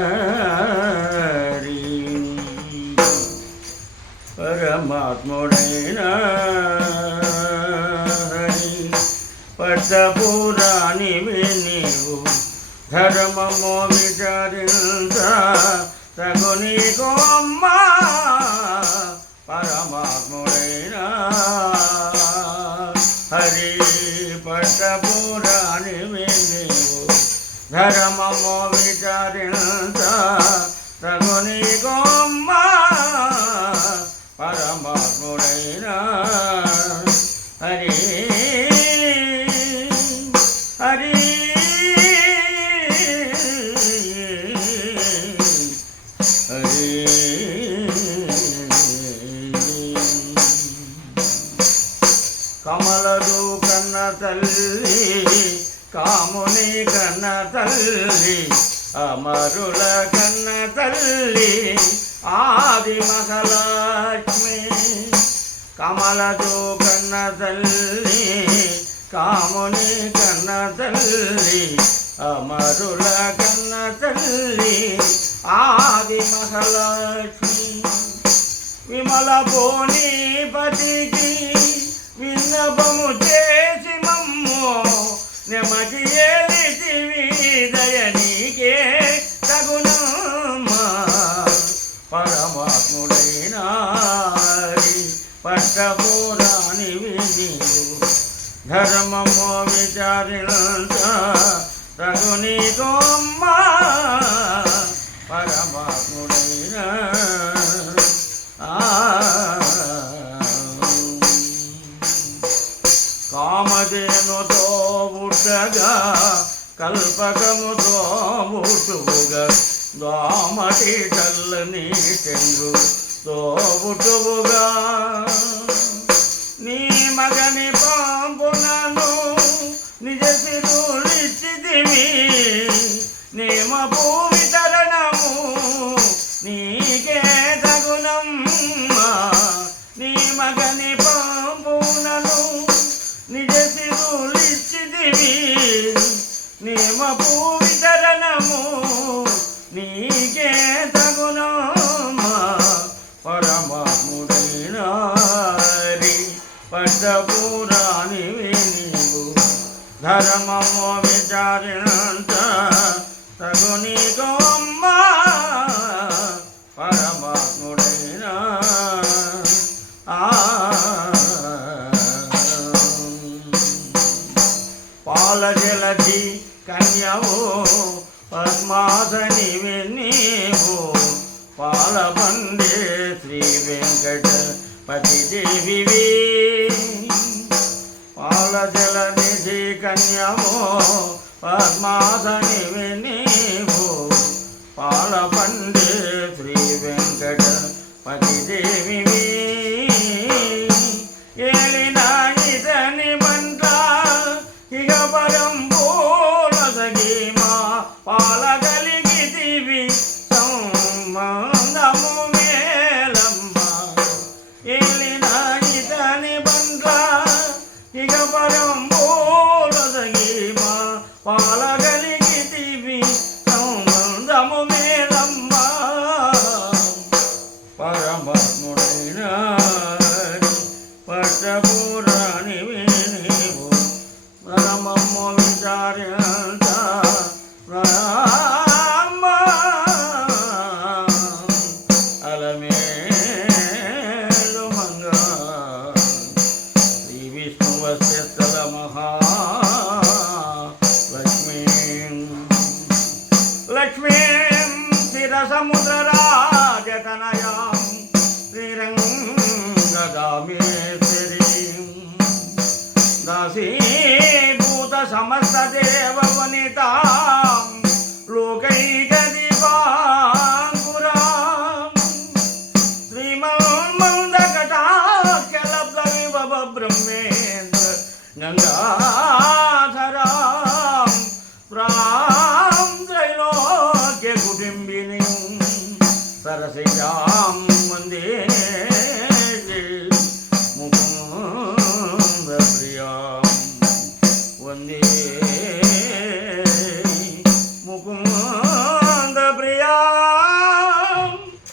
హరి పరమాత్ముడైన హరి పట్టపురాణివి నీవు ధర్మము విచారించ తగుని గోమ్మ పరమాత్ముడైన హరి పట్టపురాణివి నీవు ధర్మము విచారించ తగుని గోమ్మ పరమాత్ముడైన హరి హరి హరి కమలదు కన్న తల్లి కాముని కన్న తల్లి అమరుల కన్న తల్లి ఆది మహాలక్ష్మి కమలదు కన్న తల్లి కాముని కన్న తల్లి అమరుల కన్న తల్లి ఆది మహాలక్ష్మి విమల పోని పతికి విన్నపము చేసి మమ్మో నెమటి ఏలితివి దయనీకే తగునమ్మా పరమాత్ముడైన పట్టపురాణివి నీవు ధర్మము విచారించ తగుని గోమ్మ పరమాత్ముడైన కామధేనుతో పుట్టగా కల్పకముతో పుట్టువుగా దోమటి చల్లని చెంగు తోబుట్టువుగా నీ మగని పంపునను నిజ సిరులిచ్చితివి నేమ భూమి తరణము నీకే తగునమ్మా నీ మగని పంపునను నిజ సిరులిచ్చితివి నేమ భూమి తరణము నీకే తగునమ్మా పరమాత్ముడైన హరి పట్టపురాణివి నీవు ధర్మము విచారించ తగుని గోమ్మ పరమాత్ముడైన పాల జలధి కన్యవు పద్మాసనివి నీవు పాలబందే శ్రీ వెంకటపతి దేవివి పాల జలనిధి కన్యము పద్మాసనివి నీవు పాలబందే శ్రీ వెంకటపతి దేవివి ఏలిన ఇతని బంట ఇక పరంబోల సగీమా పాలగలిగితివి సంబంధము మేలమ్మ ఏలిన ఇతని బంట ఇక పరంబోల సగీమా పాలగలిగితివి సంబంధము మేలమ్మ పరమాత్ముడైన పట్టపురాణివి నీవు ధర్మము విచారించ అలమేలు మంగ శ్రీ విష్ణువస్యత్తల మహాలక్ష్మీ లక్ష్మీం స్థిరసముద్రరాజతనయాం శ్రీరంగదామేశ్వరీం దాసీభూత సమస్త దేవవనితాం లోకైకదీపాంకురాం శ్రీమన్మందకటాఖ్యలబ్ధవిభవ బ్రహ్మేంద్ర గంగాధరాం ప్రాం త్రైలోక్య కుటుంబినీం సరసిజాం వందే ముకుంద